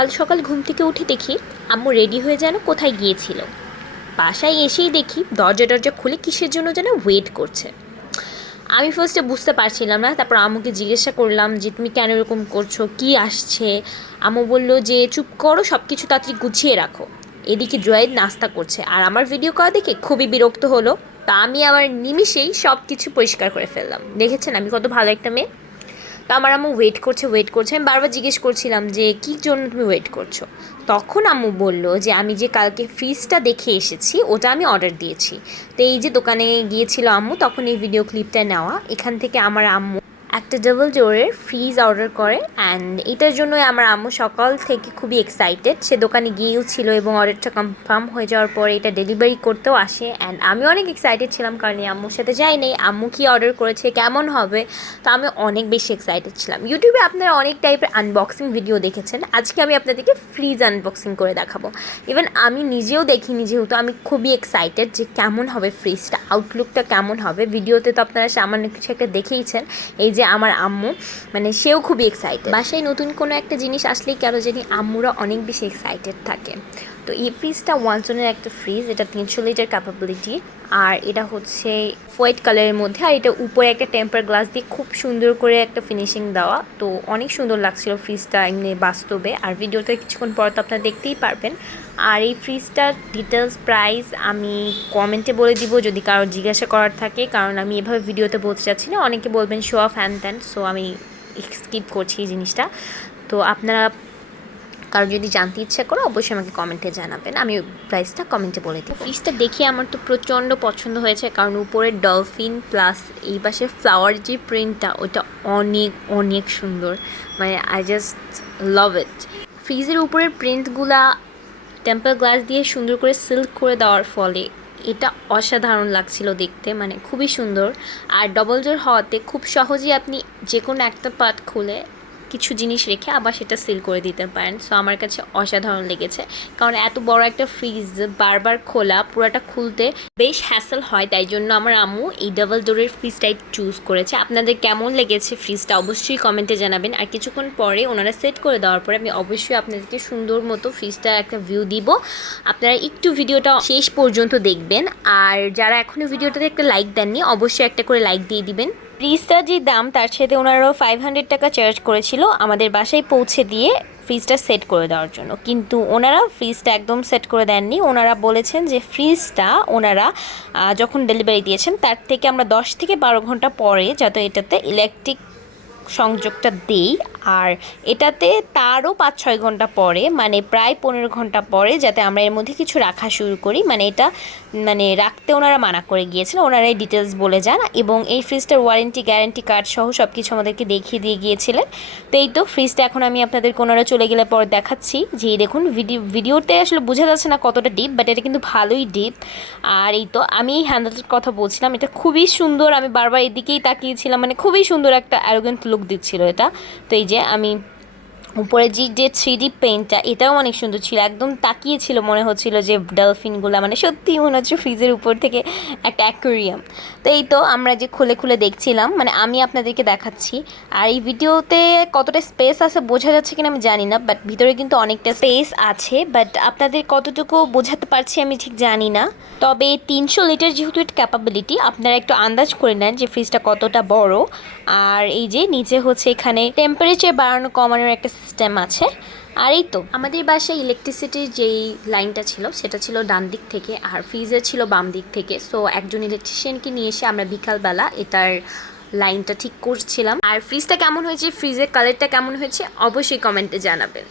সকাল সকাল ঘুম থেকে উঠে দেখি আম্মু রেডি হয়ে যেন কোথায় গিয়েছিল। বাসায় এসেই দেখি দরজা খুলে কিসের জন্য যেন ওয়েট করছে। আমি ফার্স্টে বুঝতে পারছিলাম না, তারপর আম্মুকে জিজ্ঞাসা করলাম যে তুমি কেন এরকম করছো, কি আসছে। আম্মু বলল যে চুপ করো, সব কিছু তাড়াতাড়ি গুছিয়ে রাখো। এদিকে জয়েদ নাস্তা করছে আর আমার ভিডিও করা দেখে খুবই বিরক্ত হলো। তা আমি আবার নিমিষেই সব কিছু পরিষ্কার করে ফেললাম। দেখেছেন আমি কত ভালো একটা মেয়ে। তো আমার আম্মু ওয়েট করছে। আমি বারবার জিজ্ঞেস করছিলাম যে কী জন্য তুমি ওয়েট করছো। তখন আম্মু বলল যে আমি যে কালকে ফ্রিজটা দেখে এসেছি ওটা আমি অর্ডার দিয়েছি। তো এই যে দোকানে গিয়েছিল আম্মু, তখন এই ভিডিও ক্লিপটা নেওয়া। এখান থেকে আমার আম্মু একটা ডাবল ডোরের ফ্রিজ অর্ডার করে, অ্যান্ড এটার জন্য আমার আম্মু সকাল থেকে খুবই এক্সাইটেড। সে দোকানে গিয়েও ছিল এবং অর্ডারটা কনফার্ম হয়ে যাওয়ার পরে এটা ডেলিভারি করতেও আসে, অ্যান্ড আমি অনেক এক্সাইটেড ছিলাম কারণ আম্মুর সাথে যাই নেই, আম্মু কী অর্ডার করেছে, কেমন হবে। তো আমি অনেক বেশি এক্সাইটেড ছিলাম। ইউটিউবে আপনারা অনেক টাইপের আনবক্সিং ভিডিও দেখেছেন, আজকে আমি আপনাদেরকে ফ্রিজ আনবক্সিং করে দেখাবো। ইভেন আমি নিজেও দেখিনি, যেহেতু আমি খুবই এক্সাইটেড যে কেমন হবে ফ্রিজটা, আউটলুকটা কেমন হবে। ভিডিওতে তো আপনারা সামান্য কিছু একটা দেখেইছেন। এই যে আমার আম্মু মানে সেও খুবই এক্সাইটেড। বাসায় নতুন কোনো একটা জিনিস আসলেই কেন জানি আম্মুরা অনেক বেশি এক্সাইটেড থাকে। তো এই ফ্রিজটা ওয়ানসনের একটা ফ্রিজ, এটা 300 লিটার ক্যাপাবিলিটি, আর এটা হচ্ছে হোয়াইট কালারের মধ্যে, আর এটা উপরে একটা টেম্পার গ্লাস দিয়ে খুব সুন্দর করে একটা ফিনিশিং দেওয়া। তো অনেক সুন্দর লাগছিল ফ্রিজটা এমনি বাস্তবে, আর ভিডিওতে কিছুক্ষণ পর তো আপনারা দেখতেই পারবেন। আর এই ফ্রিজটার ডিটেলস প্রাইস আমি কমেন্টে বলে দিব যদি কারো জিজ্ঞাসা করার থাকে, কারণ আমি এভাবে ভিডিওতে বলতে চাচ্ছি না, অনেকে বলবেন শো অফ হ্যান ত্যান, সো আমি স্কিপ করছি এই জিনিসটা। তো আপনারা কারো যদি জানতে ইচ্ছা করো অবশ্যই আমাকে কমেন্টে জানাবেন, আমি প্রাইসটা কমেন্টে বলে দিই। ফ্রিজটা দেখে আমার তো প্রচণ্ড পছন্দ হয়েছে, কারণ উপরে ডলফিন প্লাস এই পাশে ফ্লাওয়ার যে প্রিন্টটা ওইটা অনেক অনেক সুন্দর, মানে আই জাস্ট লাভ ইট। ফ্রিজের উপরের প্রিন্টগুলা টেম্পার গ্লাস দিয়ে সুন্দর করে সিল্ক করে দেওয়ার ফলে এটা অসাধারণ লাগছিল দেখতে, মানে খুবই সুন্দর। আর ডবল ডোর হওয়াতে খুব সহজেই আপনি যে কোনো একটা পার্ট খুলে কিছু জিনিস রেখে আবার সেটা সিল করে দিতে পারেন। সো আমার কাছে অসাধারণ লেগেছে, কারণ এত বড় একটা ফ্রিজ বারবার খোলা, পুরোটা খুলতে বেশ হ্যাসেল হয়। তাই জন্য আমার আম্মু এই ডাবল ডোরের ফ্রিজটাই চুজ করেছে। আপনাদের কেমন লেগেছে ফ্রিজটা অবশ্যই কমেন্টে জানাবেন। আর কিছুক্ষণ পরে ওনারা সেট করে দেওয়ার পরে আমি অবশ্যই আপনাদেরকে সুন্দর মতো ফ্রিজটা একটা ভিউ দিব। আপনারা একটু ভিডিওটা শেষ পর্যন্ত দেখবেন, আর যারা এখনও ভিডিওটাতে একটা লাইক দেননি অবশ্যই একটা করে লাইক দিয়ে দিবেন। ফ্রিজটার যে দাম তার সাথে ওনারাও 500 টাকা চার্জ করেছিল আমাদের বাসায় পৌঁছে দিয়ে ফ্রিজটা সেট করে দেওয়ার জন্য, কিন্তু ওনারা ফ্রিজটা একদম সেট করে দেননি। ওনারা বলেছেন যে ফ্রিজটা ওনারা যখন ডেলিভারি দিয়েছেন তার থেকে আমরা 10 থেকে 12 ঘন্টা পরে যাতে এটাতে ইলেকট্রিক সংযোগটা দেই, আর এটাতে তারও 5-6 ঘন্টা পরে, মানে প্রায় 15 ঘন্টা পরে যাতে আমরা এর মধ্যে কিছু রাখা শুরু করি, মানে এটা মানে রাখতে ওনারা মানা করে গিয়েছেন। ওনারা এই ডিটেলস বলে যান এবং এই ফ্রিজটার ওয়ারেন্টি গ্যারান্টি কার্ড সহ সব কিছু আমাদেরকে দেখিয়ে দিয়ে গিয়েছিলেন। তো এই তো ফ্রিজটা এখন আমি আপনাদের ওনারা চলে গেলে পরে দেখাচ্ছি। যে দেখুন ভিডিওতে আসলে বোঝা যাচ্ছে না কতটা ডিপ, বাট এটা কিন্তু ভালোই ডিপ। আর এই তো আমি এই হ্যান্ডেলটার কথা বলছিলাম, এটা খুবই সুন্দর, আমি বারবার এদিকেই তাকিয়েছিলাম, মানে খুবই সুন্দর একটা অ্যারোগেন্ট লুক দিচ্ছিল এটা। তো এই যে আমি উপরে যে 3D পেইন্টটা এটাও অনেক সুন্দর ছিল, একদম তাকিয়েছিল, মনে হচ্ছিল যে ডলফিনগুলো মানে সত্যিই মনে হচ্ছে ফ্রিজের উপর থেকে একটা অ্যাকোয়ারিয়াম। তো এই তো আমরা যে খুলে খুলে দেখছিলাম, মানে আমি আপনাদেরকে দেখাচ্ছি। আর এই ভিডিওতে কতটা স্পেস আছে বোঝা যাচ্ছে কিনা আমি জানি না, বাট ভিতরে কিন্তু অনেকটা স্পেস আছে, বাট আপনাদের কতটুকু বোঝাতে পারছি আমি ঠিক জানি না। তবে 300 লিটার যেহেতু এর ক্যাপাবিলিটি, আপনারা একটু আন্দাজ করে নেন যে ফ্রিজটা কতটা বড়। আর এই যে নিচে হচ্ছে এখানে টেম্পারেচার বাড়ানো কমানোর একটা সিস্টেম আছে। আর এই তো আমাদের বাসায় ইলেকট্রিসিটির যেই লাইনটা ছিল সেটা ছিল ডান দিক থেকে, আর ফ্রিজের ছিল বাম দিক থেকে। সো একজন ইলেকট্রিশিয়ানকে নিয়ে এসে আমরা বিকালবেলা এটার লাইনটা ঠিক করছিলাম। আর ফ্রিজটা কেমন হয়েছে, ফ্রিজের কালারটা কেমন হয়েছে অবশ্যই কমেন্টে জানাবেন।